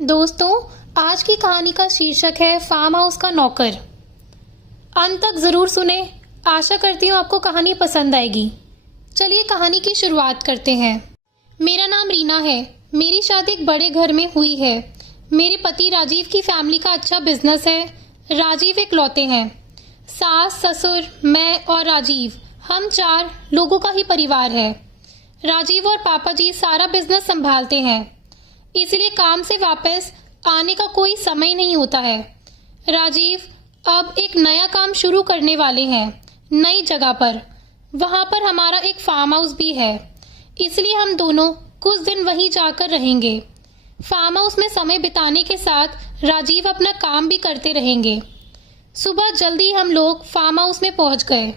दोस्तों, आज की कहानी का शीर्षक है फार्म हाउस का नौकर। अंत तक जरूर सुने। आशा करती हूँ आपको कहानी पसंद आएगी। चलिए कहानी की शुरुआत करते हैं। मेरा नाम रीना है। मेरी शादी एक बड़े घर में हुई है। मेरे पति राजीव की फैमिली का अच्छा बिजनेस है। राजीव इकलौते हैं। सास, ससुर, मैं और राजीव, हम 4 लोगों का ही परिवार है। राजीव और पापा जी सारा बिजनेस संभालते हैं, इसलिए काम से वापस आने का कोई समय नहीं होता है। राजीव अब एक नया काम शुरू करने वाले हैं, नई जगह पर। वहां पर हमारा एक फार्म हाउस भी है, इसलिए हम दोनों कुछ दिन वहीं जाकर रहेंगे। फार्म हाउस में समय बिताने के साथ राजीव अपना काम भी करते रहेंगे। सुबह जल्दी हम लोग फार्म हाउस में पहुंच गए।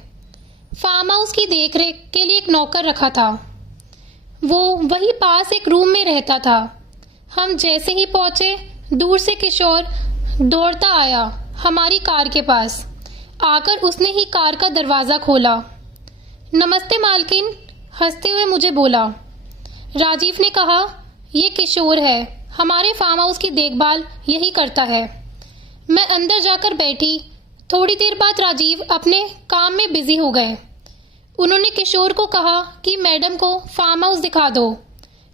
फार्म हाउस की देखरेख के लिए एक नौकर रखा था। वो वही पास एक रूम में रहता था। हम जैसे ही पहुंचे, दूर से किशोर दौड़ता आया हमारी कार के पास। आकर उसने ही कार का दरवाज़ा खोला। नमस्ते मालकिन, हंसते हुए मुझे बोला। राजीव ने कहा, ये किशोर है, हमारे फार्म हाउस की देखभाल यही करता है। मैं अंदर जाकर बैठी। थोड़ी देर बाद राजीव अपने काम में बिजी हो गए। उन्होंने किशोर को कहा कि मैडम को फार्म हाउस दिखा दो।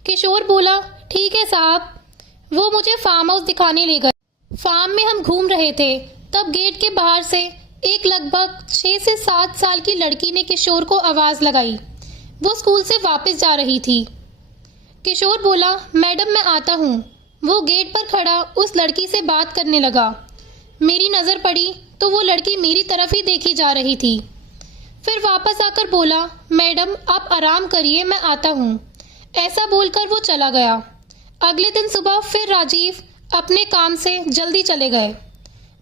किशोर बोला, ठीक है साहब। वो मुझे फार्म हाउस दिखाने ले गए। फार्म में हम घूम रहे थे, तब गेट के बाहर से एक लगभग 6 से 7 साल की लड़की ने किशोर को आवाज़ लगाई। वो स्कूल से वापस जा रही थी। किशोर बोला, मैडम मैं आता हूँ। वो गेट पर खड़ा उस लड़की से बात करने लगा। मेरी नज़र पड़ी तो वो लड़की मेरी तरफ ही देखी जा रही थी। फिर वापस आकर बोला, मैडम आप आराम करिए, मैं आता हूँ। ऐसा बोलकर वो चला गया। अगले दिन सुबह फिर राजीव अपने काम से जल्दी चले गए।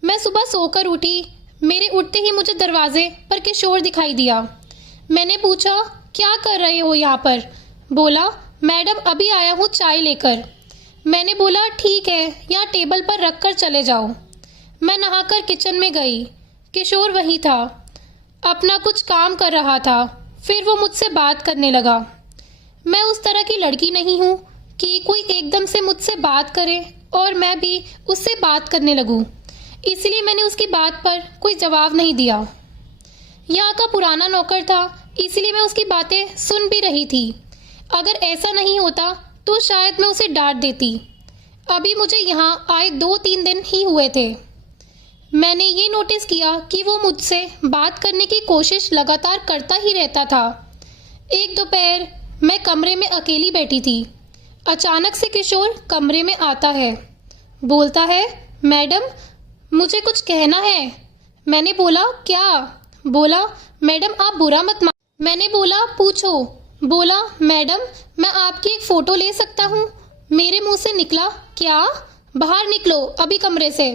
मैं सुबह सोकर उठी। मेरे उठते ही मुझे दरवाजे पर किशोर दिखाई दिया। मैंने पूछा, क्या कर रहे हो यहाँ पर? बोला, मैडम अभी आया हूँ चाय लेकर। मैंने बोला, ठीक है, यहाँ टेबल पर रख कर चले जाओ। मैं नहाकर किचन में गई। किशोर वहीं था, अपना कुछ काम कर रहा था। फिर वो मुझसे बात करने लगा। मैं उस तरह की लड़की नहीं हूँ कि कोई एकदम से मुझसे बात करे और मैं भी उससे बात करने लगूं। इसलिए मैंने उसकी बात पर कोई जवाब नहीं दिया। यहाँ का पुराना नौकर था, इसलिए मैं उसकी बातें सुन भी रही थी। अगर ऐसा नहीं होता तो शायद मैं उसे डांट देती। अभी मुझे यहाँ आए 2-3 दिन ही हुए थे। मैंने ये नोटिस किया कि वो मुझसे बात करने की कोशिश लगातार करता ही रहता था। एक दोपहर मैं कमरे में अकेली बैठी थी। अचानक से किशोर कमरे में आता है। बोलता है, मैडम मुझे कुछ कहना है। मैंने बोला, क्या? बोला, मैडम आप बुरा मत मान। मैंने बोला, पूछो। बोला, मैडम मैं आपकी एक फ़ोटो ले सकता हूँ। मेरे मुंह से निकला, क्या? बाहर निकलो अभी कमरे से।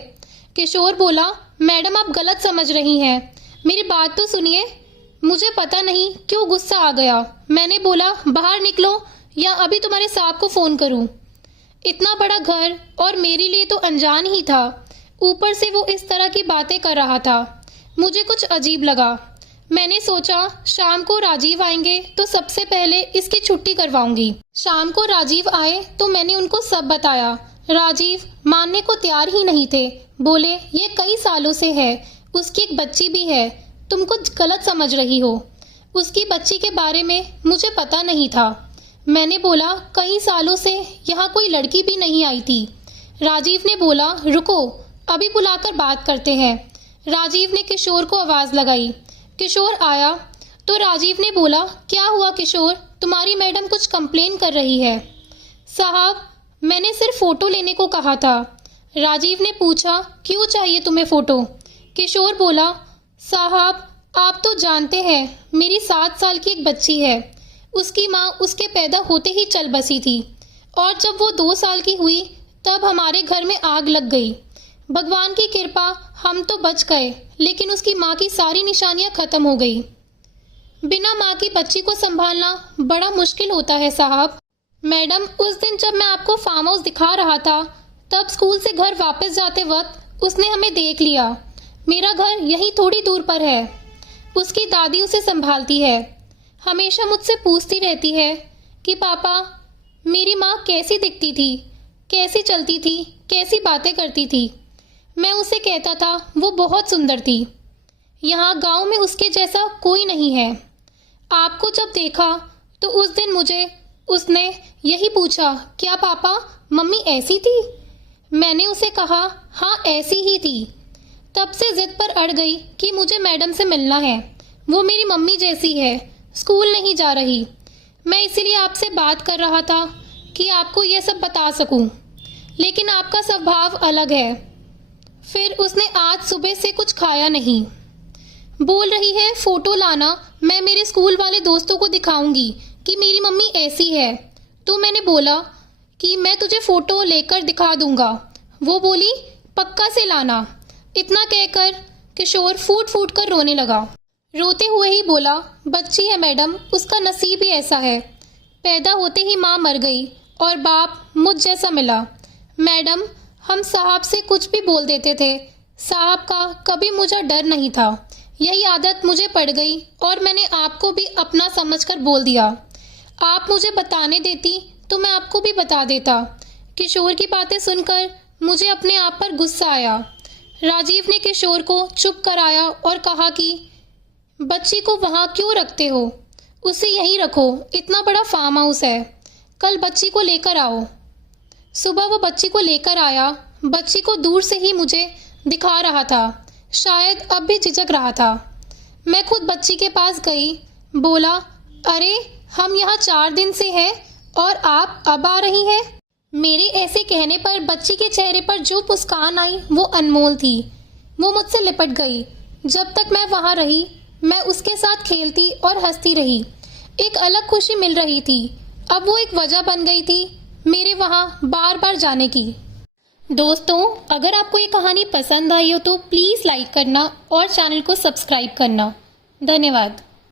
किशोर बोला, मैडम आप गलत समझ रही हैं, मेरी बात तो सुनिए। मुझे पता नहीं क्यों गुस्सा आ गया। मैंने बोला, बाहर निकलो या अभी तुम्हारे साहब को फ़ोन करूं। इतना बड़ा घर और मेरे लिए तो अनजान ही था, ऊपर से वो इस तरह की बातें कर रहा था। मुझे कुछ अजीब लगा। मैंने सोचा शाम को राजीव आएंगे तो सबसे पहले इसकी छुट्टी करवाऊंगी। शाम को राजीव आए तो मैंने उनको सब बताया। राजीव मानने को तैयार ही नहीं थे। बोले, ये कई सालों से है, उसकी एक बच्ची भी है, तुम कुछ गलत समझ रही हो। उसकी बच्ची के बारे में मुझे पता नहीं था। मैंने बोला, कई सालों से यहाँ कोई लड़की भी नहीं आई थी। राजीव ने बोला, रुको अभी बुलाकर बात करते हैं। राजीव ने किशोर को आवाज़ लगाई। किशोर आया तो राजीव ने बोला, क्या हुआ किशोर, तुम्हारी मैडम कुछ कंप्लेन कर रही है। साहब मैंने सिर्फ फ़ोटो लेने को कहा था। राजीव ने पूछा, क्यों चाहिए तुम्हें फ़ोटो? किशोर बोला, साहब आप तो जानते हैं मेरी 7 साल की एक बच्ची है। उसकी माँ उसके पैदा होते ही चल बसी थी और जब वो 2 साल की हुई तब हमारे घर में आग लग गई। भगवान की कृपा हम तो बच गए, लेकिन उसकी माँ की सारी निशानियाँ ख़त्म हो गई। बिना माँ की बच्ची को संभालना बड़ा मुश्किल होता है साहब। मैडम उस दिन जब मैं आपको फार्म हाउस दिखा रहा था, तब स्कूल से घर वापस जाते वक्त उसने हमें देख लिया। मेरा घर यहीं थोड़ी दूर पर है। उसकी दादी उसे संभालती है। हमेशा मुझसे पूछती रहती है कि पापा मेरी माँ कैसी दिखती थी, कैसी चलती थी, कैसी बातें करती थी। मैं उसे कहता था वो बहुत सुंदर थी। यहाँ गांव में उसके जैसा कोई नहीं है। आपको जब देखा तो उस दिन मुझे उसने यही पूछा, क्या पापा मम्मी ऐसी थी? मैंने उसे कहा, हाँ ऐसी ही थी। तब से जिद पर अड़ गई कि मुझे मैडम से मिलना है। वो मेरी मम्मी जैसी है, स्कूल नहीं जा रही। मैं इसीलिए आपसे बात कर रहा था कि आपको यह सब बता सकूं, लेकिन आपका स्वभाव अलग है। फिर उसने आज सुबह से कुछ खाया नहीं। बोल रही है फोटो लाना, मैं मेरे स्कूल वाले दोस्तों को दिखाऊंगी कि मेरी मम्मी ऐसी है। तो मैंने बोला कि मैं तुझे फोटो लेकर दिखा दूंगा। वो बोली पक्का से लाना। इतना कहकर किशोर फूट फूट कर रोने लगा। रोते हुए ही बोला, बच्ची है मैडम, उसका नसीब ही ऐसा है। पैदा होते ही माँ मर गई और बाप मुझ जैसा मिला। मैडम, हम साहब से कुछ भी बोल देते थे। साहब का कभी मुझे डर नहीं था। यही आदत मुझे पड़ गई और मैंने आपको भी अपना समझकर बोल दिया। आप मुझे बताने देती तो मैं आपको भी बता देता। किशोर की बातें सुनकर मुझे अपने आप पर गुस्सा आया। राजीव ने किशोर को चुप कराया और कहा कि बच्ची को वहाँ क्यों रखते हो? उसे यहीं रखो, इतना बड़ा फार्म हाउस है। कल बच्ची को लेकर आओ। सुबह वो बच्ची को लेकर आया। बच्ची को दूर से ही मुझे दिखा रहा था, शायद अब भी झिझक रहा था। मैं खुद बच्ची के पास गई। बोला, अरे हम यहाँ 4 दिन से हैं और आप अब आ रही हैं? मेरे ऐसे कहने पर बच्ची के चेहरे पर जो मुस्कान आई वो अनमोल थी। वो मुझसे लिपट गई। जब तक मैं वहाँ रही मैं उसके साथ खेलती और हंसती रही। एक अलग खुशी मिल रही थी। अब वो एक वजह बन गई थी मेरे वहाँ बार बार जाने की। दोस्तों, अगर आपको ये कहानी पसंद आई हो तो प्लीज़ लाइक करना और चैनल को सब्सक्राइब करना। धन्यवाद।